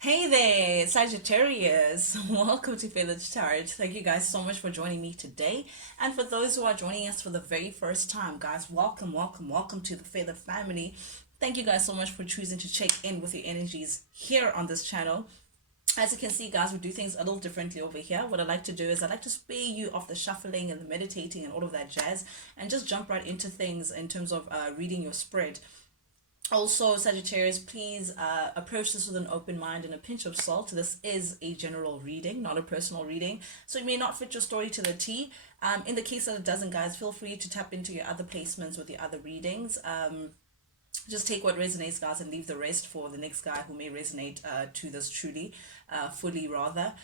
Hey there, Sagittarius. Welcome to Village Chart. Thank you guys so much for joining me today. And for those who are joining us for the very first time, guys, welcome, welcome, welcome to the Feather family. Thank you guys so much for choosing to check in with your energies here on this channel. As you can see, guys, we do things a little differently over here. What I like to do is I like to spare you of the shuffling and the meditating and all of that jazz and just jump right into things in terms of reading your spread. Also, Sagittarius, please approach this with an open mind and a pinch of salt. This is a general reading, not a personal reading, so it may not fit your story to the T. In the case that it doesn't, guys, feel free to tap into your other placements with your other readings. Just take what resonates, guys, and leave the rest for the next guy who may resonate to this truly, fully rather.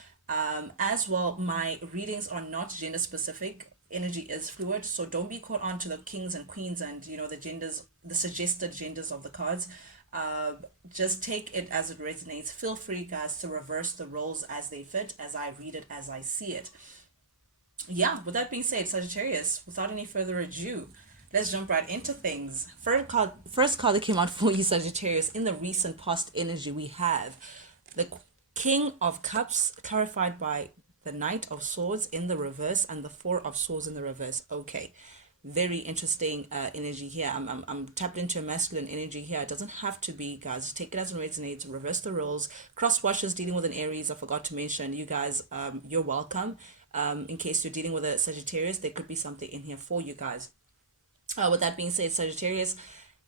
As well, my readings are not gender specific. Energy is fluid, so don't be caught on to the kings and queens and the genders, the suggested genders of the cards. Uh, just take it as it resonates. Feel free, guys, to reverse the roles as they fit, as I read it, as I see it. Yeah, with that being said, Sagittarius, without any further ado, let's jump right into things. First card that came out for you, Sagittarius, in the recent past energy, we have the King of Cups, clarified by the Knight of Swords in the reverse and the Four of Swords in the reverse. Okay, very interesting energy here. I'm tapped into a masculine energy here. It doesn't have to be, guys. Take it as it resonates. Reverse the roles. Cross watchers dealing with an Aries. I forgot to mention, you guys, you're welcome. In case you're dealing with a Sagittarius, there could be something in here for you guys. With that being said, Sagittarius,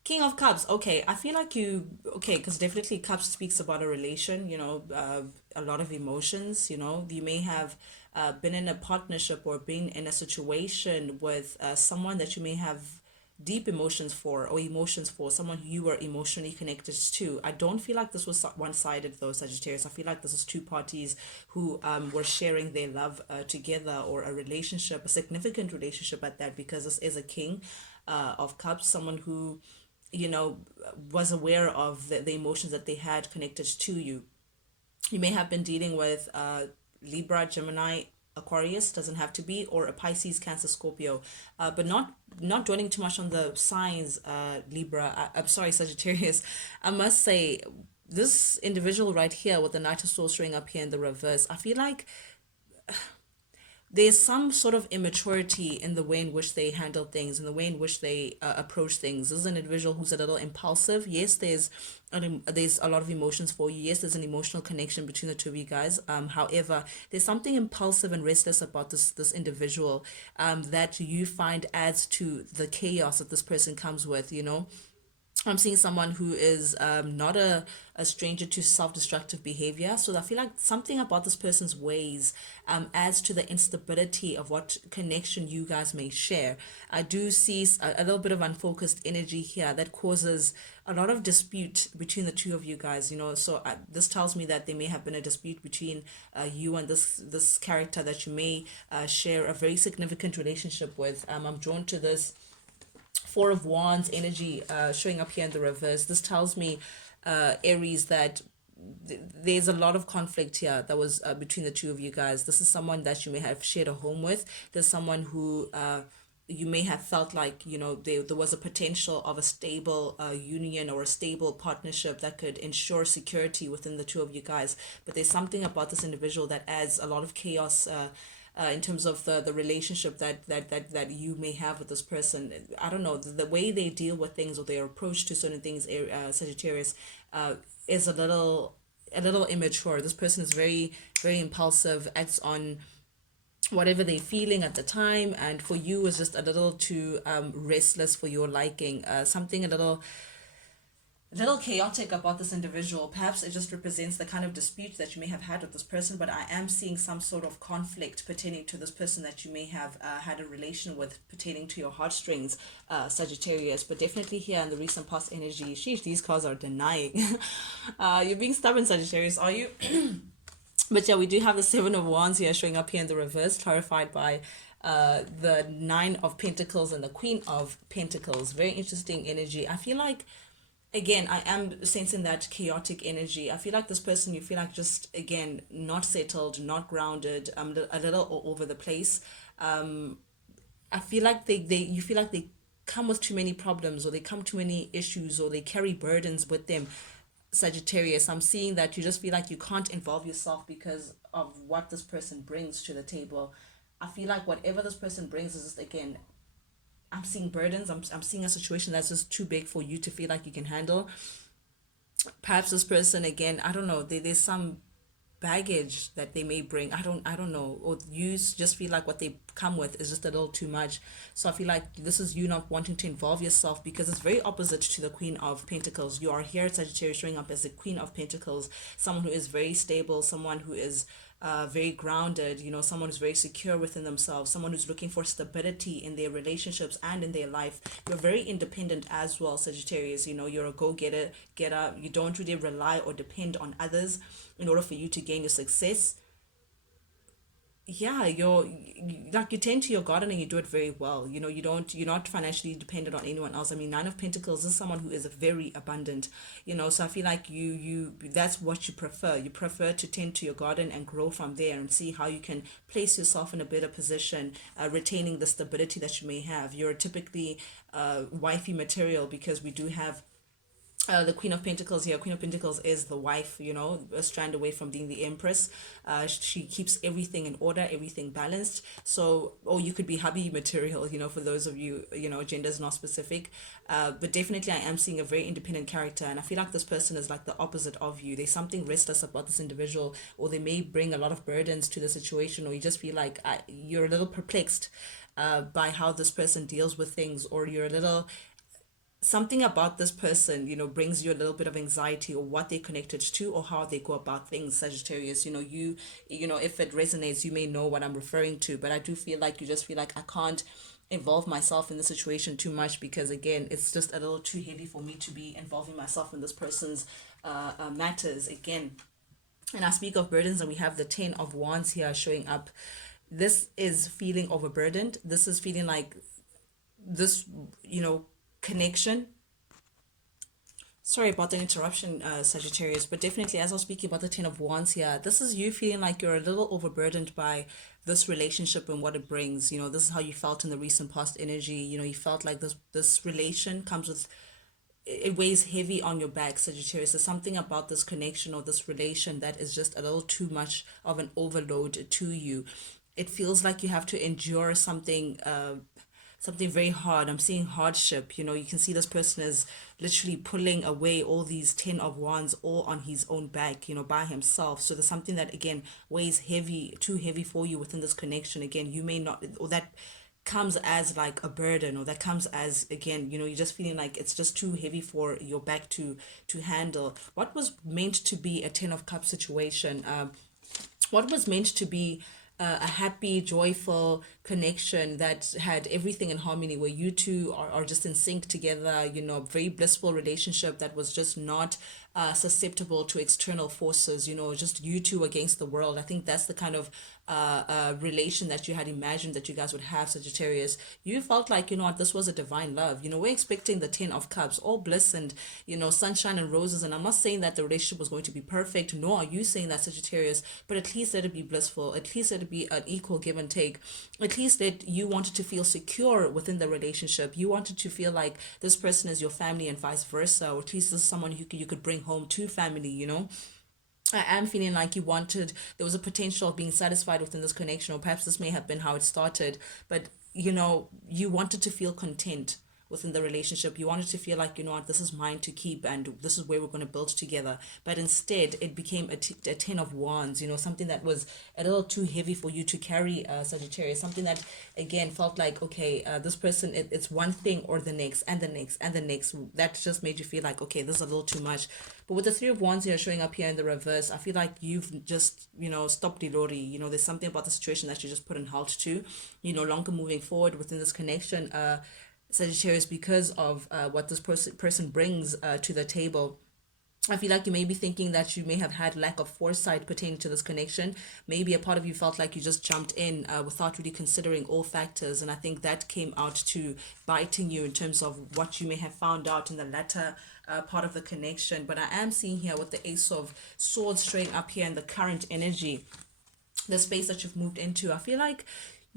King of Cups. Okay, I feel like okay, because definitely Cups speaks about a relation, a lot of emotions, you may have been in a partnership or been in a situation with someone that you may have deep emotions for or emotions for, someone who you were emotionally connected to. I don't feel like this was one-sided though, Sagittarius. I feel like this is two parties who were sharing their love together, or a relationship, a significant relationship at that, because this is a King of Cups, someone who you know was aware of the emotions that they had connected to you. You may have been dealing with Libra, Gemini, Aquarius, doesn't have to be, or a Pisces, Cancer, Scorpio, but not dwelling too much on the signs. Libra, I'm sorry, Sagittarius. I must say, this individual right here with the Knight of Swords showing up here in the reverse, I feel like there's some sort of immaturity in the way in which they handle things, in the way in which they approach things. This is an individual who's a little impulsive. Yes, there's a lot of emotions for you. Yes, there's an emotional connection between the two of you guys. However, there's something impulsive and restless about this individual that you find adds to the chaos that this person comes with. I'm seeing someone who is not a stranger to self-destructive behavior. So I feel like something about this person's ways adds to the instability of what connection you guys may share. I do see a little bit of unfocused energy here that causes a lot of dispute between the two of you guys. So this tells me that there may have been a dispute between you and this character that you may share a very significant relationship with. I'm drawn to this Four of Wands energy showing up here in the reverse. This tells me, Aries, that there's a lot of conflict here that was between the two of you guys. This is someone that you may have shared a home with. There's someone who you may have felt like, there was a potential of a stable union or a stable partnership that could ensure security within the two of you guys. But there's something about this individual that adds a lot of chaos in terms of the relationship that you may have with this person. I don't know, the way they deal with things or their approach to certain things, Sagittarius, is a little immature. This person is very, very impulsive, acts on whatever they're feeling at the time, and for you is just a little too restless for your liking. Something a little chaotic about this individual. Perhaps it just represents the kind of dispute that you may have had with this person, but I am seeing some sort of conflict pertaining to this person that you may have had a relation with, pertaining to your heartstrings, Sagittarius. But definitely here in the recent past energy, sheesh, these cards are denying. You're being stubborn, Sagittarius, are you? But yeah, we do have the Seven of Wands here showing up here in the reverse, clarified by the Nine of Pentacles and the Queen of Pentacles. Very interesting energy. I feel like, again, I am sensing that chaotic energy. I feel like this person, you feel like, just again, not settled, not grounded, a little all over the place. I feel like you feel like they come with too many problems, or they come too many issues, or they carry burdens with them. Sagittarius, I'm seeing that you just feel like you can't involve yourself because of what this person brings to the table. I feel like whatever this person brings is just, again, I'm seeing burdens. I'm seeing a situation that's just too big for you to feel like you can handle. Perhaps this person, again, I don't know, there's some baggage that they may bring. I don't know, or just feel like what they come with is just a little too much. So I feel like this is you not wanting to involve yourself, because it's very opposite to the Queen of Pentacles. You are here at Sagittarius showing up as the Queen of Pentacles, someone who is very stable, someone who is very grounded, someone who's very secure within themselves, someone who's looking for stability in their relationships and in their life. You're very independent as well, Sagittarius. You're a go-getter, you don't really rely or depend on others in order for you to gain your success. Yeah, like you tend to your garden and you do it very well. You're not financially dependent on anyone else. I mean, Nine of Pentacles is someone who is very abundant, so I feel like you that's what you prefer. You prefer to tend to your garden and grow from there and see how you can place yourself in a better position, retaining the stability that you may have. You're typically wifey material, because we do have the Queen of Pentacles here. Queen of Pentacles is the wife, a strand away from being the Empress. She keeps everything in order, everything balanced. So, or you could be hubby material, for those of you, gender is not specific. But definitely I am seeing a very independent character, and I feel like this person is like the opposite of you. There's something restless about this individual, or they may bring a lot of burdens to the situation, or you just feel like you're a little perplexed by how this person deals with things, or you're a little something about this person, brings you a little bit of anxiety, or what they're connected to, or how they go about things, Sagittarius. If it resonates, you may know what I'm referring to, but I do feel like you just feel like I can't involve myself in the situation too much, because again, it's just a little too heavy for me to be involving myself in this person's matters again. And I speak of burdens, and we have the 10 of Wands here showing up. This is feeling overburdened. This is feeling like this, connection. Sorry about the interruption, Sagittarius, but definitely, as I was speaking about the 10 of Wands here, this is you feeling like you're a little overburdened by this relationship and what it brings. This is how you felt in the recent past energy. You felt like this relation comes with, it weighs heavy on your back, Sagittarius. There's something about this connection or this relation that is just a little too much of an overload to you. It feels like you have to endure something very hard. I'm seeing hardship. You can see this person is literally pulling away all these 10 of Wands all on his own back, by himself. So there's something that, again, weighs heavy, too heavy for you within this connection. Again, you may not, or that comes as like a burden, or that comes as, again, you're just feeling like it's just too heavy for your back to handle. What was meant to be a 10 of Cups situation, what was meant to be a happy, joyful connection that had everything in harmony, where you two are just in sync together, very blissful relationship that was just not susceptible to external forces, just you two against the world. I think that's the kind of relation that you had imagined that you guys would have, Sagittarius. You felt like, what, this was a divine love. We're expecting the 10 of Cups, all bliss and, sunshine and roses. And I'm not saying that the relationship was going to be perfect, nor are you saying that, Sagittarius, but at least let it be blissful. At least let it be an equal give and take. At least that you wanted to feel secure within the relationship. You wanted to feel like this person is your family and vice versa, or at least this is someone you could bring home to family. I am feeling like there was a potential of being satisfied within this connection, or perhaps this may have been how it started, but you wanted to feel content within the relationship. You wanted to feel like, what, this is mine to keep, and this is where we're going to build together. But instead, it became a 10 of Wands, something that was a little too heavy for you to carry, Sagittarius. Something that, again, felt like, okay, this person, it's one thing or the next and the next and the next. That just made you feel like, okay, this is a little too much. But with the 3 of Wands here showing up here in the reverse, I feel like you've just, stopped Dilori. There's something about the situation that you just put in halt to. You're no longer moving forward within this connection, Sagittarius, because of what this person brings to the table. I feel like you may be thinking that you may have had lack of foresight pertaining to this connection. Maybe a part of you felt like you just jumped in without really considering all factors. And I think that came out to biting you in terms of what you may have found out in the latter part of the connection. But I am seeing here with the Ace of Swords showing up here in the current energy, the space that you've moved into. I feel like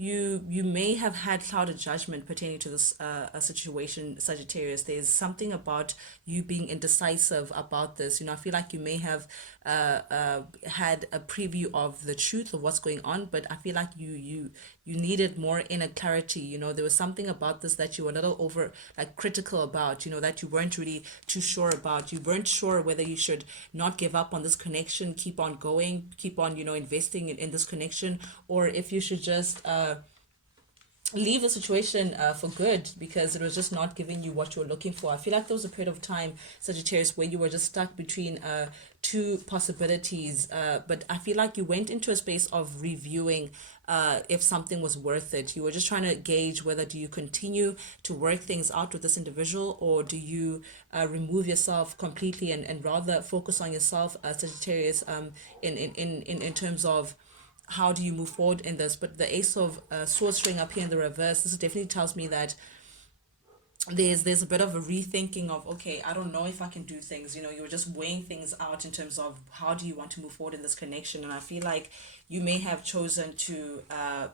you may have had clouded judgment pertaining to this a situation, Sagittarius. There's something about you being indecisive about this. I feel like you may have had a preview of the truth of what's going on, but I feel like you needed more inner clarity. There was something about this that you were a little over like critical about. That you weren't really too sure about. You weren't sure whether you should not give up on this connection, keep on going, keep on investing in this connection, or if you should just leave the situation for good because it was just not giving you what you were looking for. I feel like there was a period of time, Sagittarius, where you were just stuck between two possibilities. But I feel like you went into a space of reviewing if something was worth it. You were just trying to gauge whether do you continue to work things out with this individual, or do you remove yourself completely and rather focus on yourself, Sagittarius, in terms of how do you move forward in this. But the Ace of Swords showing up here in the reverse, this definitely tells me that there's a bit of a rethinking of, okay, I don't know if I can do things. You were just weighing things out in terms of how do you want to move forward in this connection. And I feel like you may have chosen to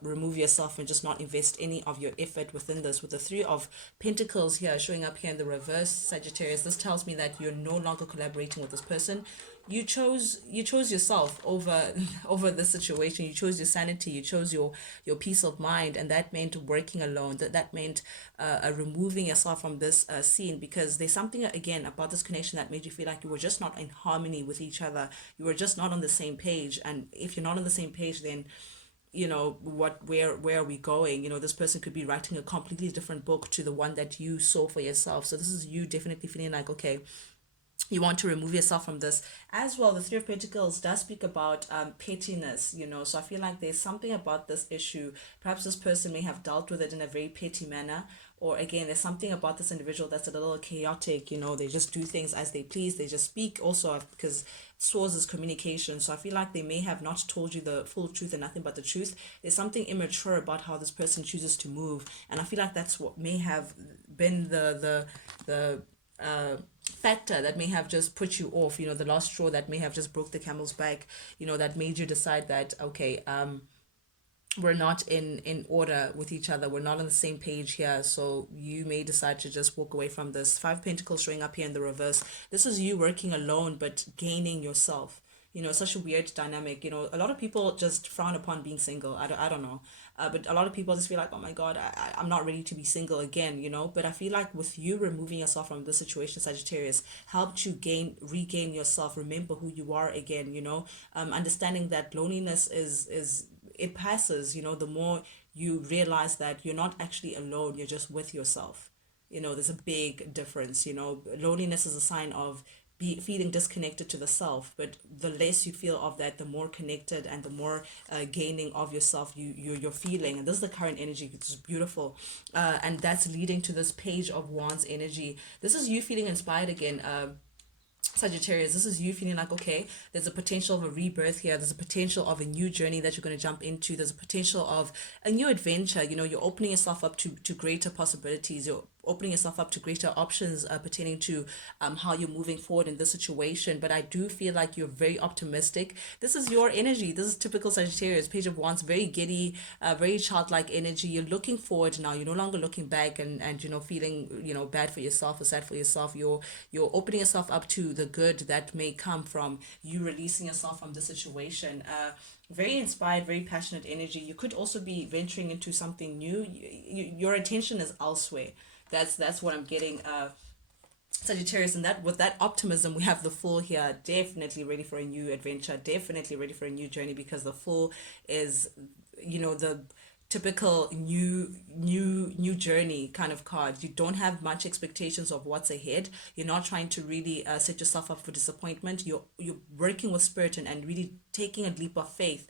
remove yourself and just not invest any of your effort within this. With the Three of Pentacles here showing up here in the reverse, Sagittarius, this tells me that you're no longer collaborating with this person. You chose yourself over the situation. You chose your sanity, you chose your peace of mind, and that meant working alone. That meant removing yourself from this scene, because there's something again about this connection that made you feel like you were just not in harmony with each other. You were just not on the same page, and if you're not on the same page, then where are we going? This person could be writing a completely different book to the one that you saw for yourself. So this is you definitely feeling like, okay, you want to remove yourself from this as well. The Three of Pentacles does speak about pettiness, so I feel like there's something about this issue. Perhaps this person may have dealt with it in a very petty manner, or again, there's something about this individual that's a little chaotic. They just do things as they please. They just speak also, because Swords is communication. So I feel like they may have not told you the full truth and nothing but the truth. There's something immature about how this person chooses to move, and I feel like that's what may have been the factor that may have just put you off, the last straw that may have just broke the camel's back, that made you decide that, okay, we're not in order with each other, we're not on the same page here, so you may decide to just walk away from this. Five Pentacles showing up here in the reverse, this is you working alone but gaining yourself. Such a weird dynamic. A lot of people just frown upon being single. I don't know. But a lot of people just feel like, oh my God, I'm not ready to be single again, But I feel like with you removing yourself from this situation, Sagittarius, helped you regain yourself, remember who you are again, understanding that loneliness is it passes, the more you realize that you're not actually alone, you're just with yourself. There's a big difference. Loneliness is a sign of feeling disconnected to the self, but the less you feel of that, the more connected and the more gaining of yourself you're feeling. And this is the current energy, which is beautiful, and that's leading to this Page of Wands energy. This is you feeling inspired again, Sagittarius. This is you feeling like, okay, there's a potential of a rebirth here. There's a potential of a new journey that you're going to jump into. There's a potential of a new adventure. You're opening yourself up to greater possibilities. You're opening yourself up to greater options pertaining to how you're moving forward in this situation. But I do feel like you're very optimistic. This is your energy. This is typical Sagittarius. Page of Wands, very giddy, very childlike energy. You're looking forward now. You're no longer looking back and feeling bad for yourself or sad for yourself. You're opening yourself up to the good that may come from you releasing yourself from the situation. Very inspired, very passionate energy. You could also be venturing into something new. Your attention is elsewhere. That's what I'm getting, Sagittarius. And that with that optimism, we have the Fool here, definitely ready for a new adventure, definitely ready for a new journey, because the Fool is the typical new journey kind of card. You don't have much expectations of what's ahead. You're not trying to really set yourself up for disappointment. You're working with spirit and really taking a leap of faith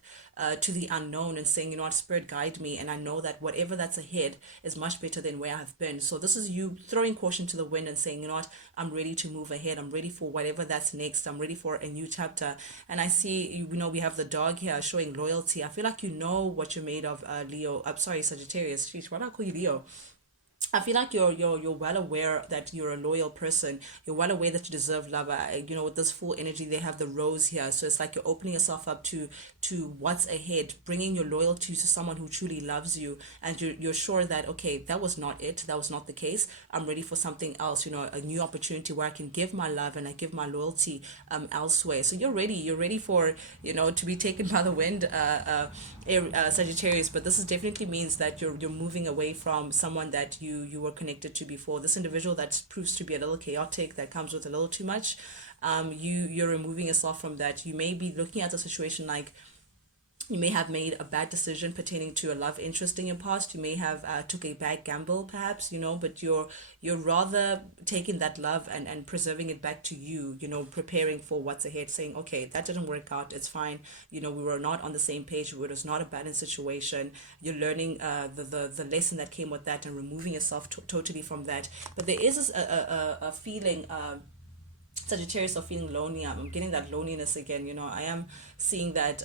to the unknown and saying, Spirit, guide me, and I know that whatever that's ahead is much better than where I've been. So this is you throwing caution to the wind and saying, I'm ready to move ahead. I'm ready for whatever that's next. I'm ready for a new chapter. And I see, we have the dog here showing loyalty. I feel like you know what you're made of, Leo. I'm sorry, Sagittarius. Jeez, why do I call you Leo? I feel like you're well aware that you're a loyal person. You're well aware that you deserve love. With this full energy, they have the rose here, so it's like you're opening yourself up to what's ahead, bringing your loyalty to someone who truly loves you, and you're sure that okay, that was not it, that was not the case. I'm ready for something else. A new opportunity where I can give my love and I give my loyalty elsewhere. So you're ready. You're ready for to be taken by the wind. Sagittarius, but this is definitely means that you're moving away from someone that you were connected to before. This individual that proves to be a little chaotic, that comes with a little too much. You're removing yourself from that. You may be looking at the situation like you may have made a bad decision pertaining to a love interest in your past. You may have took a bad gamble perhaps, but you're rather taking that love and preserving it back to you, preparing for what's ahead, saying okay, that didn't work out, it's fine. We were not on the same page, it was not a balanced situation. You're learning the lesson that came with that and removing yourself totally from that. But there is a feeling, Sagittarius, of feeling lonely. I'm getting that loneliness again. I am seeing that,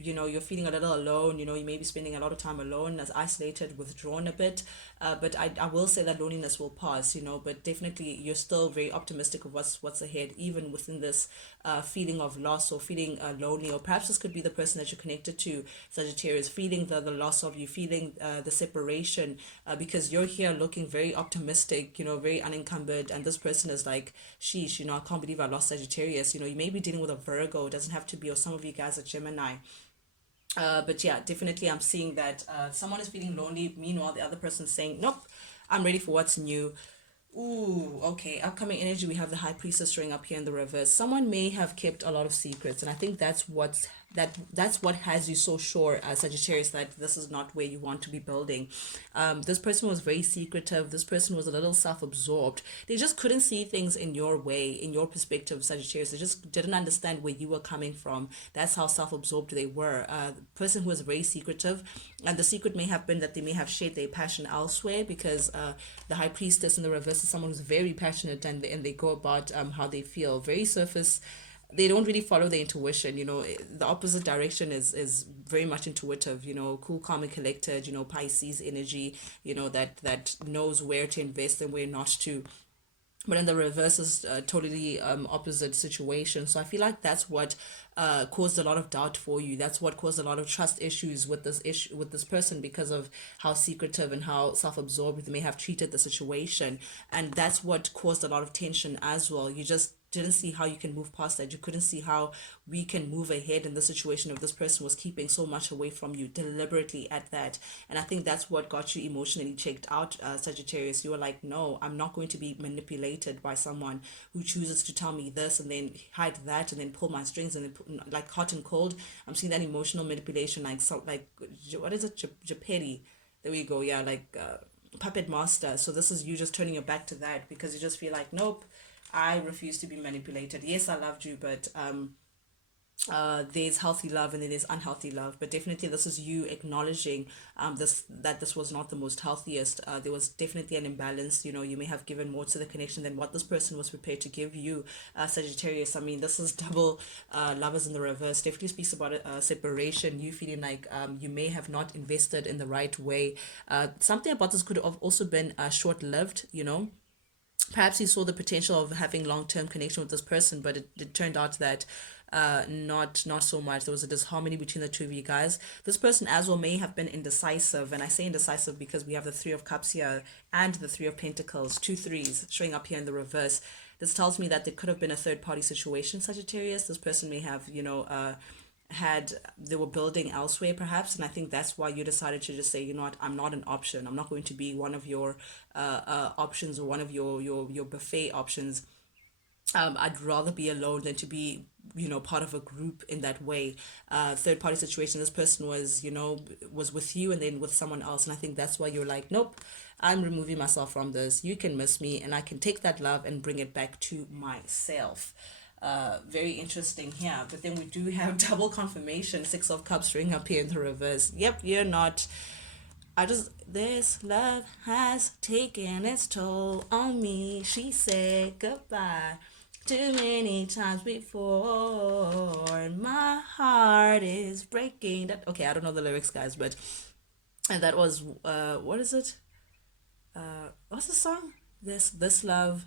you're feeling a little alone. You may be spending a lot of time alone, as isolated, withdrawn a bit. But I will say that loneliness will pass, but definitely you're still very optimistic of what's ahead, even within this feeling of loss or feeling lonely. Or perhaps this could be the person that you're connected to, Sagittarius, feeling the loss of you, feeling the separation, because you're here looking very optimistic, very unencumbered. And this person is like, sheesh, I can't believe I lost Sagittarius. You may be dealing with a Virgo, it doesn't have to be, or some of you guys are Gemini. But yeah, definitely I'm seeing that someone is feeling lonely. Meanwhile, the other person's saying, nope, I'm ready for what's new. Ooh, okay. Upcoming energy, we have the High Priestess showing up here in the reverse. Someone may have kept a lot of secrets, and I think that's what has you so sure, Sagittarius, that this is not where you want to be building. This person was very secretive. This person was a little self-absorbed. They just couldn't see things in your way, in your perspective, Sagittarius. They just didn't understand where you were coming from. That's how self-absorbed they were. The person who was very secretive, and the secret may have been that they may have shared their passion elsewhere, because the High Priestess in the reverse is someone who's very passionate, and they go about how they feel very surface. They don't really follow their intuition. The opposite direction is very much intuitive. Cool, calm, and collected. Pisces energy. That knows where to invest and where not to. But in the reverse is totally opposite situation. So I feel like that's what caused a lot of doubt for you. That's what caused a lot of trust issues with this person, because of how secretive and how self-absorbed they may have treated the situation. And that's what caused a lot of tension as well. You just didn't see how you can move past that. You couldn't see how we can move ahead in the situation if this person was keeping so much away from you deliberately at that. And I think that's what got you emotionally checked out, Sagittarius. You were like, no, I'm not going to be manipulated by someone who chooses to tell me this and then hide that and then pull my strings and then like hot and cold. I'm seeing that emotional manipulation, like what is it, Japeri? There we go. Yeah, like puppet master. So this is you just turning your back to that because you just feel like, nope, I refuse to be manipulated. Yes, I loved you, but there's healthy love and then there's unhealthy love. But definitely this is you acknowledging this was not the most healthiest. There was definitely an imbalance. You may have given more to the connection than what this person was prepared to give you, Sagittarius. I mean, this is double lovers in the reverse. Definitely speaks about separation. You feeling like you may have not invested in the right way. Something about this could have also been short-lived. Perhaps you saw the potential of having long-term connection with this person, but it turned out that not so much. There was a disharmony between the two of you guys. This person as well may have been indecisive, and I say indecisive because we have the Three of Cups here and the Three of Pentacles, two threes showing up here in the reverse. This tells me that there could have been a third party situation, Sagittarius. This person may have they were building elsewhere perhaps, and I think that's why you decided to just say, you know what, I'm not an option. I'm not going to be one of your options, or one of your buffet options. I'd rather be alone than to be part of a group in that way. Third party situation, this person was with you and then with someone else, and I think that's why you're like, nope, I'm removing myself from this. You can miss me and I can take that love and bring it back to myself. Very interesting here. But then we do have double confirmation, Six of Cups ring up here in the reverse. Yep, you're not. This love has taken its toll on me. She said goodbye too many times before. My heart is breaking. Okay, I don't know the lyrics, guys, but and that was what is it? What's the song? This love.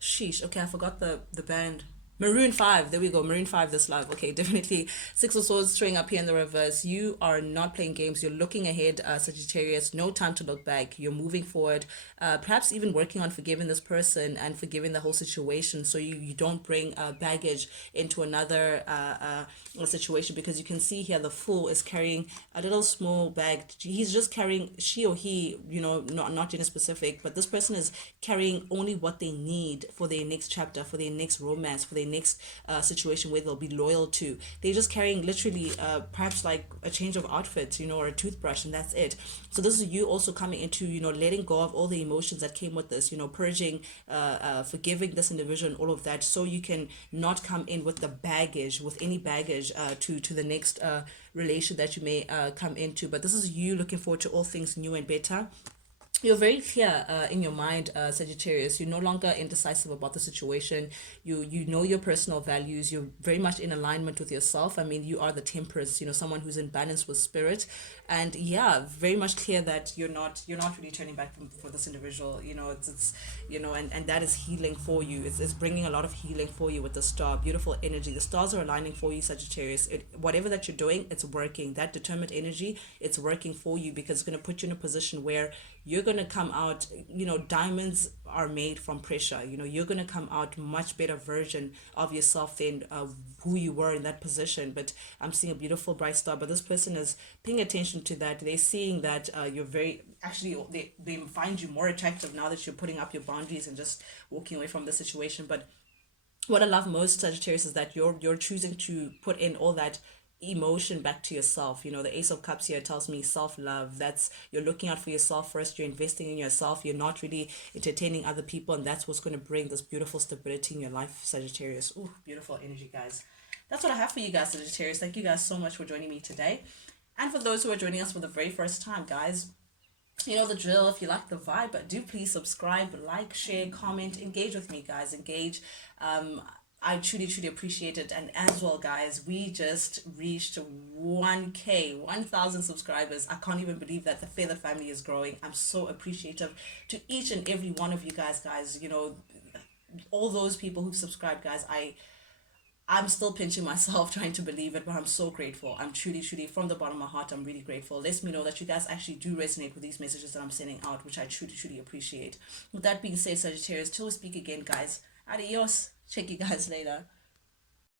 Sheesh. Okay, I forgot the band. Maroon 5. There we go. Maroon 5, This Love. Okay, definitely. Six of Swords showing up here in the reverse. You are not playing games. You're looking ahead, Sagittarius. No time to look back. You're moving forward. Perhaps even working on forgiving this person and forgiving the whole situation so you don't bring baggage into another situation, because you can see here the Fool is carrying a little small bag. He's just carrying, she or he, not gender specific, but this person is carrying only what they need for their next chapter, for their next romance, for their next situation where they'll be loyal to. They're just carrying literally perhaps like a change of outfit, or a toothbrush, and that's it. So this is you also coming into, letting go of all the emotions that came with this, purging, forgiving this individual and all of that, so you can not come in with the baggage, with any baggage to the next relation that you may come into. But this is you looking forward to all things new and better. You're very clear in your mind, Sagittarius. You're no longer indecisive about the situation. You know your personal values. You're very much in alignment with yourself. I mean, you are the Temperance, someone who's in balance with spirit, and yeah, very much clear that you're not really turning back for this individual. And that is healing for you. It's bringing a lot of healing for you with the star. Beautiful energy. The stars are aligning for you, Sagittarius. Whatever that you're doing, it's working. That determined energy, it's working for you, because it's going to put you in a position where you're going to come out, diamonds are made from pressure. You're going to come out much better version of yourself than who you were in that position. But I'm seeing a beautiful bright star, but this person is paying attention to that. They're seeing that you're very, actually, they find you more attractive now that you're putting up your boundaries and just walking away from the situation. But what I love most, Sagittarius, is that you're choosing to put in all that emotion back to yourself. The Ace of Cups here tells me self-love. That's, you're looking out for yourself first. You're investing in yourself. You're not really entertaining other people, and that's what's going to bring this beautiful stability in your life, Sagittarius. Ooh, beautiful energy, guys. That's what I have for you guys, Sagittarius. Thank you guys so much for joining me today. And for those who are joining us for the very first time, guys, you know the drill. If you like the vibe, do please subscribe, like, share, comment, engage with me, guys. Engage. I truly, truly appreciate it. And as well, guys, we just reached 1K, 1,000 subscribers. I can't even believe that the Feather family is growing. I'm so appreciative to each and every one of you guys. All those people who've subscribed, guys. I'm still pinching myself trying to believe it, but I'm so grateful. I'm truly, truly, from the bottom of my heart, I'm really grateful. It lets me know that you guys actually do resonate with these messages that I'm sending out, which I truly, truly appreciate. With that being said, Sagittarius, till we speak again, guys. Adios. Check you guys later.